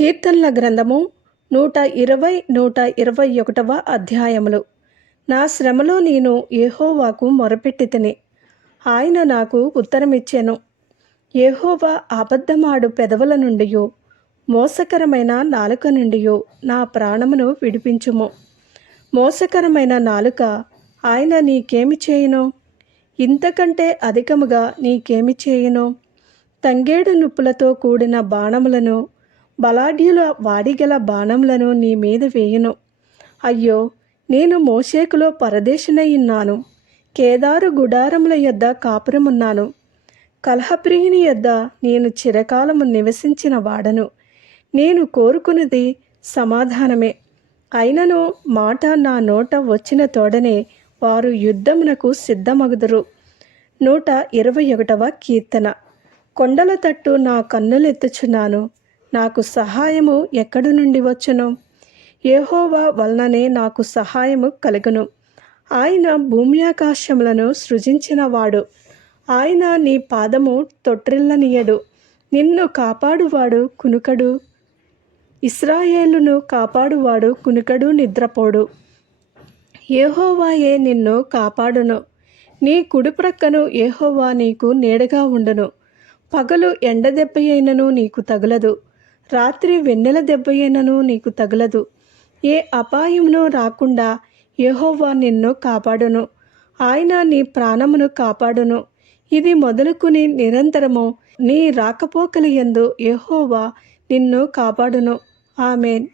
కీర్తనల గ్రంథము నూట ఇరవై నూట ఇరవై ఒకటవ అధ్యాయములు. నా శ్రమలో నేను ఏహోవాకు మొరపెట్టి తిని ఆయన నాకు ఉత్తరమిచ్చాను. ఏహోవా అబద్ధమాడు పెదవుల నుండియో మోసకరమైన నాలుక నుండియో నా ప్రాణమును విడిపించుము. మోసకరమైన నాలుక ఆయన నీకేమి చేయను? ఇంతకంటే అధికముగా నీకేమి చేయను? తంగేడు నుప్పులతో కూడిన బాణములను బలాఢ్యుల వాడిగల బాణములను నీ మీద వేయును. అయ్యో నేను మోషేకులో పరదేశనయ్యున్నాను కేదారు గుడారముల యొద్ద కాపురమున్నాను. కలహప్రియుని యొద్ద నేను చిరకాలము నివసించిన వాడను. నేను కోరుకున్నది సమాధానమే. అయినను మాట నా నోట వచ్చిన తోడనే వారు యుద్ధమునకు సిద్ధమగుదురు. నూట ఇరవై ఒకటవ కీర్తన. కొండల తట్టు నా కన్నులెత్తుచున్నాను. నాకు సహాయము ఎక్కడి నుండి వచ్చును? ఏహోవా వలననే నాకు సహాయము కలుగును. ఆయన భూమ్యాకాశములను సృజించినవాడు. ఆయన నీ పాదము తొట్రిల్లనియడు. నిన్ను కాపాడువాడు కునుకడు. ఇస్రాయేలును కాపాడువాడు కునుకడు నిద్రపోడు. ఏహోవాయే నిన్ను కాపాడును. నీ కుడి ప్రక్కను ఏహోవా నీకు నీడగా ఉండును. పగలు ఎండ దెబ్బయైనను నీకు తగులదు. రాత్రి వెన్నెల దెబ్బయైనను నీకు తగలదు. ఏ అపాయమునో రాకుండా యహోవా నిన్ను కాపాడును. ఆయన నీ ప్రాణమును కాపాడును. ఇది మొదలుకుని నిరంతరము నీ రాకపోకలి యందు యెహోవా నిన్ను కాపాడును. ఆమెన్.